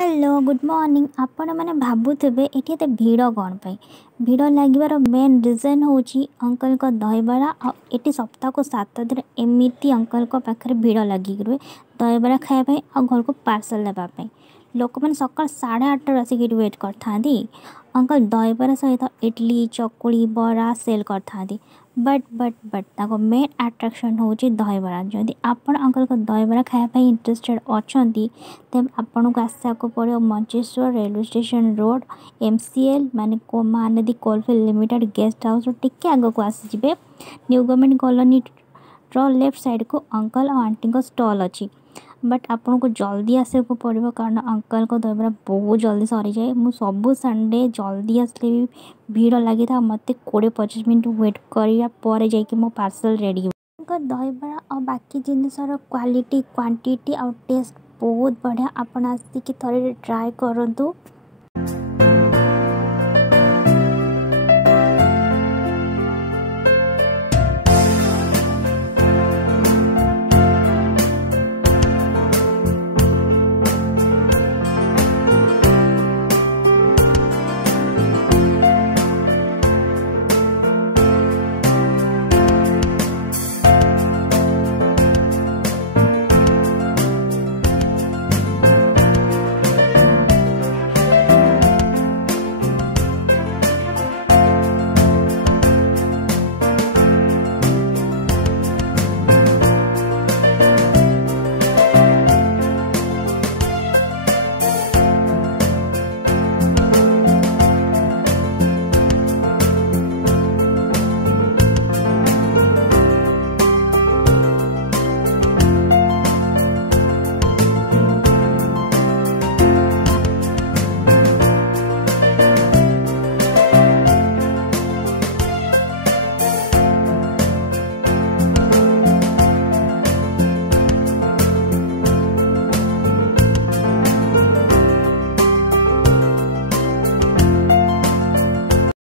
Hello good morning. आपण मैंने भावुवे ये भिड़ कौन पाई भिड़ लगे मेन रिजन हूँ अंकल का दहीबरा आठी सप्ताह को 7 दिन एमती अंकल पाखे भिड़ लगिक रुए दहीबरा खायापी आ घर को पार्सल देवाई लोक मैंने सका 8:30 आसिक वेट करते अंकल दहीबरा सहित इडली चकुली बरा सेल करते बट बट बट ताको मेन अट्राक्शन हूँ दहीबरा। जदि आपण अंकल को दहीबरा खायापी इंटरेस्टेड अच्छा तेज आपन को आसा को पड़ो Mancheswar railway station road MCL माने को Mahanadi coalfield limited guest house टिके आग को आसीजे new government colony left side को अंकल और आंटी को स्टॉल अच्छी बट आपन को जल्दी आसे को पड़ो कारण अंकल को दहीबरा बहुत जल्दी सरी जाए। मु सबु संडे जल्दी आसले भी भीड़ लगी था मत 20-25 मिनट वेट करा जाकि मो पार्सल रेडी हो दहीबरा और बाकी जिनसर क्वालिटी क्वांटिटी और टेस्ट बहुत बढ़िया। आपण आसिक थोड़े ट्राए करूँ।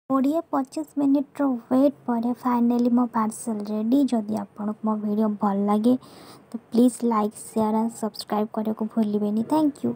कोड़े 25 मिनिट वेट पर फाइनली मो पार्सल रेडी। जदि आपन मो वीडियो भल लगे तो please like share and subscribe करने को भूलिए। Thank you.